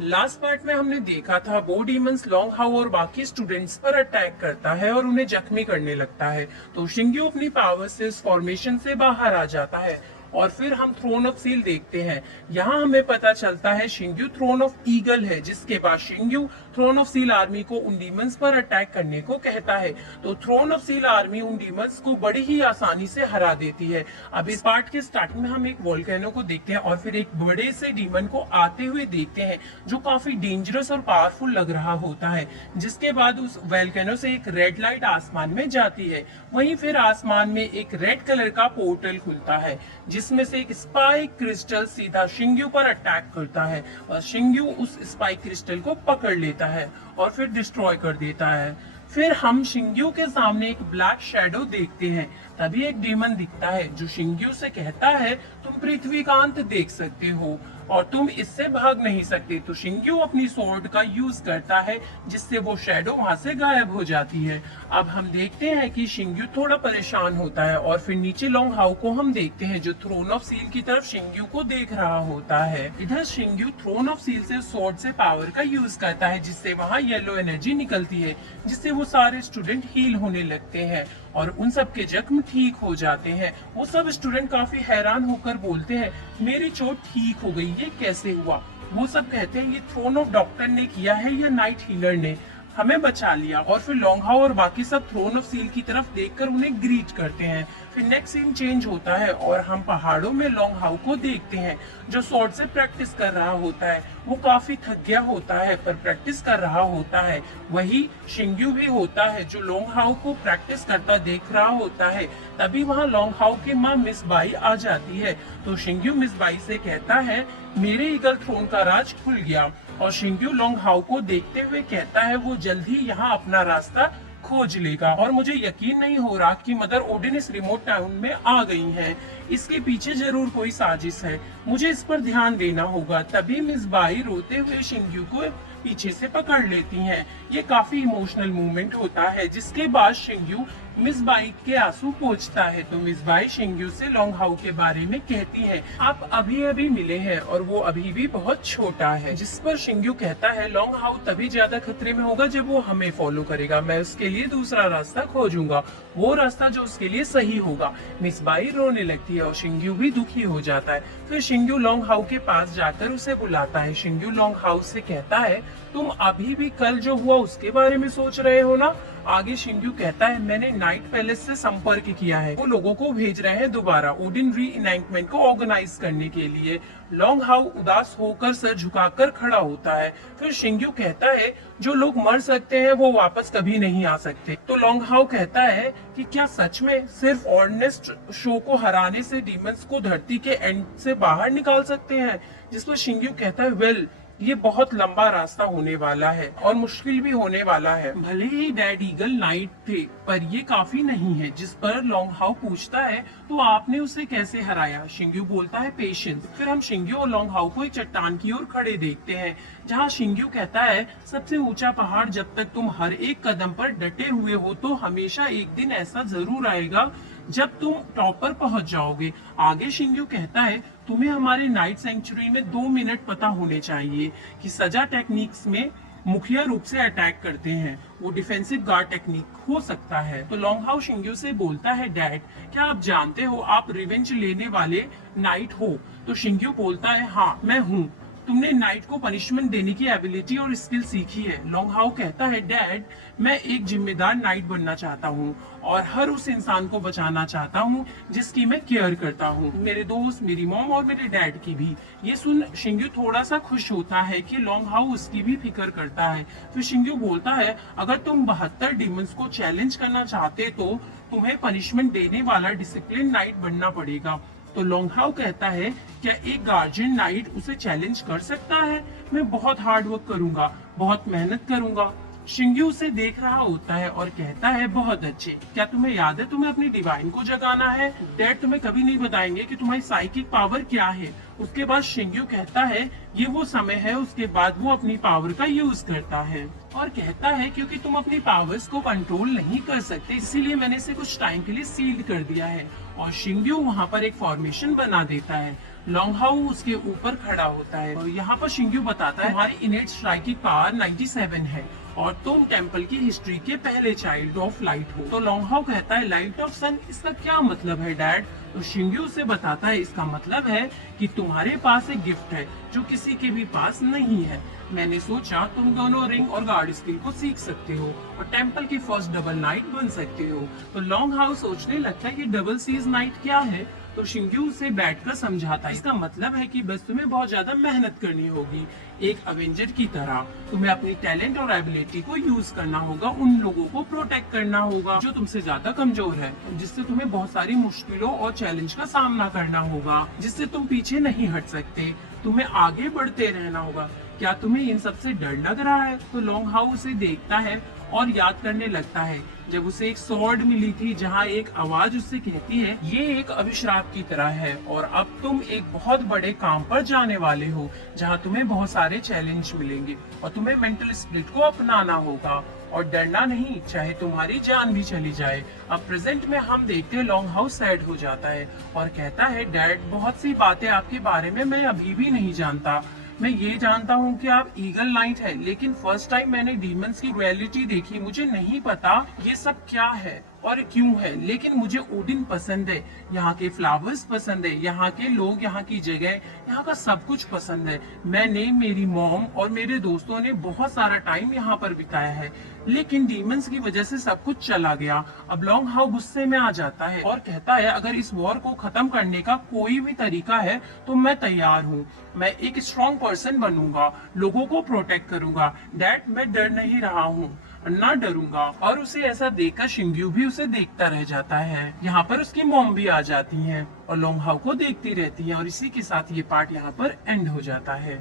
Last part में हमने देखा था वो डीमंस लॉन्ग हाउ और बाकी स्टूडेंट्स पर अटैक करता है और उन्हें जख्मी करने लगता है। तो शिंग्यू अपनी पावर से इस फॉर्मेशन से बाहर आ जाता है और फिर हम थ्रोन ऑफ सील देखते हैं। यहाँ हमें पता चलता है शिंग्यू थ्रोन ऑफ ईगल है, जिसके बाद शिंग्यू थ्रोन ऑफ सील आर्मी को उन डीमंस पर अटैक करने को कहता है। तो थ्रोन ऑफ सील आर्मी उन डीमंस को बड़ी ही आसानी से हरा देती है। अब इस पार्ट के स्टार्टिंग में हम एक वोल्केनो को देखते हैं और फिर एक बड़े से डीमन को आते हुए देखते हैं जो काफी डेंजरस और पावरफुल लग रहा होता है। जिसके बाद उस वोल्केनो से एक रेड लाइट आसमान में जाती है। वहीं फिर आसमान में एक रेड कलर का पोर्टल खुलता है जिसमें से एक स्पाइक क्रिस्टल सीधा शिंग्यू पर अटैक करता है और शिंग्यू उस स्पाइक क्रिस्टल को पकड़ लेता है और फिर डिस्ट्रॉय कर देता है। फिर हम शिंग्यू के सामने एक ब्लैक शैडो देखते हैं। तभी एक डीमन दिखता है जो शिंग्यू से कहता है तुम पृथ्वी का अंत देख सकते हो और तुम इससे भाग नहीं सकते। तो शिंग्यू अपनी स्वॉर्ड का यूज करता है जिससे वो शैडो वहां से गायब हो जाती है। अब हम देखते हैं कि शिंग्यू थोड़ा परेशान होता है और फिर नीचे लॉन्ग हाउ को हम देखते हैं जो थ्रोन ऑफ सील की तरफ शिंग्यू को देख रहा होता है। इधर शिंग्यू थ्रोन ऑफ सील से स्वॉर्ड से पावर का यूज करता है जिससे वहाँ येलो एनर्जी निकलती है जिससे वो सारे स्टूडेंट हील होने लगते हैं और उन सब के जख्म ठीक हो जाते हैं। वो सब स्टूडेंट काफी हैरान होकर बोलते हैं मेरी चोट ठीक हो गई, ये कैसे हुआ। वो सब कहते हैं ये थ्रोन ऑफ डॉक्टर ने किया है या नाइट हीलर ने हमें बचा लिया। और फिर लॉन्ग हाउ और बाकी सब थ्रोन ऑफ सील की तरफ देखकर उन्हें ग्रीट करते हैं। फिर नेक्स्ट सीन चेंज होता है और हम पहाड़ों में लॉन्ग हाउ को देखते हैं जो स्वॉर्ड से प्रैक्टिस कर रहा होता है। वो काफी थक गया होता है पर प्रैक्टिस कर रहा होता है। वही शिंग्यू भी होता है जो लॉन्ग हाउ को प्रैक्टिस करता देख रहा होता है। तभी वहाँ लॉन्ग हाउ की माँ मिस बाई आ जाती है। तो शिंग्यू मिस बाई से कहता है मेरे ईगल थ्रोन का राज खुल गया और शिंग्यू लॉन्ग हाउ को देखते हुए कहता है वो जल्द ही यहाँ अपना रास्ता खोज लेगा। और मुझे यकीन नहीं हो रहा कि मदर ओडिन इस रिमोट टाउन में आ गई हैं। इसके पीछे जरूर कोई साजिश है, मुझे इस पर ध्यान देना होगा। तभी मिस बाई रोते हुए शिंग्यू को पीछे से पकड़ लेती हैं। ये काफी इमोशनल मूवमेंट होता है जिसके बाद शिंग्यू मिस बाई के आंसू पोंछता है। तो मिस बाई शिंग्यू से लॉन्ग हाउ के बारे में कहती है आप अभी अभी मिले हैं और वो अभी भी बहुत छोटा है। जिस पर शिंग्यू कहता है लॉन्ग हाउ तभी ज्यादा खतरे में होगा जब वो हमें फॉलो करेगा, मैं उसके लिए दूसरा रास्ता खोजूंगा, वो रास्ता जो उसके लिए सही होगा। मिस बाई रोने लगती है और शिंग्यू भी दुखी हो जाता है। फिर शिंग्यू लॉन्ग हाउ के पास जाकर उसे बुलाता है। शिंग्यू लॉन्ग हाउ से कहता है तुम अभी भी कल जो हुआ उसके बारे में सोच रहे हो ना। आगे शिंग्यू कहता है मैंने नाइट पैलेस से संपर्क किया है, वो लोगों को भेज रहे हैं दोबारा ओडिन री इनैक्टमेंट को ऑर्गेनाइज करने के लिए। लॉन्ग हाउ उदास होकर सर झुकाकर खड़ा होता है। फिर शिंग्यू कहता है जो लोग मर सकते हैं वो वापस कभी नहीं आ सकते। तो लॉन्ग हाउ कहता है कि क्या सच में सिर्फ ऑर्नेस्ट शो को हराने से डीमंस को धरती के एंड से बाहर निकाल सकते हैं। जिस पर शिंग्यू कहता है वेल ये बहुत लंबा रास्ता होने वाला है और मुश्किल भी होने वाला है। भले ही डैड ईगल नाइट थे पर ये काफी नहीं है। जिस पर लॉन्ग हाउ पूछता है तो आपने उसे कैसे हराया। शिंग्यू बोलता है पेशेंस। फिर हम शिंग्यू और लॉन्ग हाउ को एक चट्टान की ओर खड़े देखते हैं जहाँ शिंग्यू कहता है सबसे ऊंचा पहाड़ जब तक तुम हर एक कदम पर डटे हुए हो तो हमेशा एक दिन ऐसा जरूर आएगा जब तुम टॉप पर पहुंच जाओगे। आगे शिंग्यू कहता है तुम्हें हमारे नाइट सेंचुरी में 2 मिनट पता होने चाहिए कि सजा टेक्निक्स में मुखिया रूप से अटैक करते हैं, वो डिफेंसिव गार्ड टेक्निक हो सकता है। तो लॉन्ग हाउ शिंग्यू से बोलता है डैड क्या आप जानते हो आप रिवेंज लेने वाले नाइट हो। तो शिंग्यू बोलता है हाँ मैं हूँ, तुमने नाइट को पनिशमेंट देने की एबिलिटी और स्किल सीखी है। लॉन्ग हाउ कहता है डैड मैं एक जिम्मेदार नाइट बनना चाहता हूँ और हर उस इंसान को बचाना चाहता हूँ जिसकी मैं केयर करता हूँ, मेरे दोस्त, मेरी मॉम और मेरे डैड की भी। ये सुन शिंग्यू थोड़ा सा खुश होता है कि लॉन्ग हाउ उसकी भी फिक्र करता है। फिर शिंग्यू बोलता है अगर तुम 72 डीमंस को चैलेंज करना चाहते तो तुम्हें पनिशमेंट देने वाला डिसिप्लिन नाइट बनना पड़ेगा। तो लॉन्ग हाउ कहता है क्या एक गार्जियन नाइट उसे चैलेंज कर सकता है। मैं बहुत हार्ड वर्क करूंगा, बहुत मेहनत करूंगा। शिंग्यू उसे देख रहा होता है और कहता है बहुत अच्छे, क्या तुम्हें याद है तुम्हें अपनी डिवाइन को जगाना है। डैड तुम्हें कभी नहीं बताएंगे कि तुम्हारी साइकिक पावर क्या है। उसके बाद शिंग्यू कहता है ये वो समय है। उसके बाद वो अपनी पावर का यूज करता है और कहता है क्योंकि तुम अपनी पावर्स को कंट्रोल नहीं कर सकते इसीलिए मैंने इसे कुछ टाइम के लिए सील्ड कर दिया है। और शिंग्यू वहाँ पर एक फॉर्मेशन बना देता है। लॉन्ग हाउ उसके ऊपर खड़ा होता है और यहाँ पर शिंग्यू बताता है तुम्हारी इनेट स्ट्राइकिंग पावर 97 है और तुम टेंपल की हिस्ट्री के पहले चाइल्ड ऑफ लाइट हो। तो लॉन्ग हाउ कहता है लाइट ऑफ सन, इसका क्या मतलब है डैड? तो शिंग्यू से बताता है इसका मतलब है कि तुम्हारे पास एक गिफ्ट है जो किसी के भी पास नहीं है। मैंने सोचा तुम दोनों रिंग और गार्ड स्किल को सीख सकते हो और टेंपल की फर्स्ट डबल नाइट बन सकते हो। तो लॉन्ग हाउ सोचने लगता है कि डबल सीज नाइट क्या है। तो शिंग्यू उसे बैठकर समझाता है इसका मतलब है कि बस तुम्हें बहुत ज्यादा मेहनत करनी होगी, एक अवेंजर की तरह तुम्हें अपनी टैलेंट और एबिलिटी को यूज करना होगा, उन लोगों को प्रोटेक्ट करना होगा जो तुमसे ज्यादा कमजोर है, जिससे तुम्हें बहुत सारी मुश्किलों और चैलेंज का सामना करना होगा, जिससे तुम पीछे नहीं हट सकते, तुम्हें आगे बढ़ते रहना होगा। क्या तुम्हें इन सब से डर लग रहा है? तो लॉन्ग हाउ उसे देखता है और याद करने लगता है जब उसे एक स्वॉर्ड मिली थी जहाँ एक आवाज उससे कहती है ये एक अभिशाप की तरह है और अब तुम एक बहुत बड़े काम पर जाने वाले हो जहाँ तुम्हें बहुत सारे चैलेंज मिलेंगे और तुम्हें मेंटल स्प्लिट को अपनाना होगा और डरना नहीं, चाहे तुम्हारी जान भी चली जाए। अब प्रेजेंट में हम देखते हैं लॉन्ग हाउस सैड हो जाता है और कहता है डैड बहुत सी बातें आपके बारे में मैं अभी भी नहीं जानता। मैं ये जानता हूँ कि आप ईगल नाइट है, लेकिन फर्स्ट टाइम मैंने डीमंस की रियलिटी देखी, मुझे नहीं पता ये सब क्या है और क्यों है, लेकिन मुझे ओडिन पसंद है, यहाँ के फ्लावर्स पसंद है, यहाँ के लोग, यहाँ की जगह, यहाँ का सब कुछ पसंद है। मैंने, मेरी मॉम और मेरे दोस्तों ने बहुत सारा टाइम यहाँ पर बिताया है, लेकिन डीमंस की वजह से सब कुछ चला गया। अब लॉन्ग हाउ गुस्से में आ जाता है और कहता है अगर इस वॉर को खत्म करने का कोई भी तरीका है तो मैं तैयार हूँ, मैं एक स्ट्रॉन्ग पर्सन बनूंगा, लोगों को प्रोटेक्ट करूंगा। डैड मैं डर नहीं रहा हूँ, ना डरूंगा। और उसे ऐसा देखकर शिंग्यू भी उसे देखता रह जाता है। यहाँ पर उसकी मॉम भी आ जाती हैं और लॉन्ग हाउ को देखती रहती है और इसी के साथ ये पार्ट यहाँ पर एंड हो जाता है।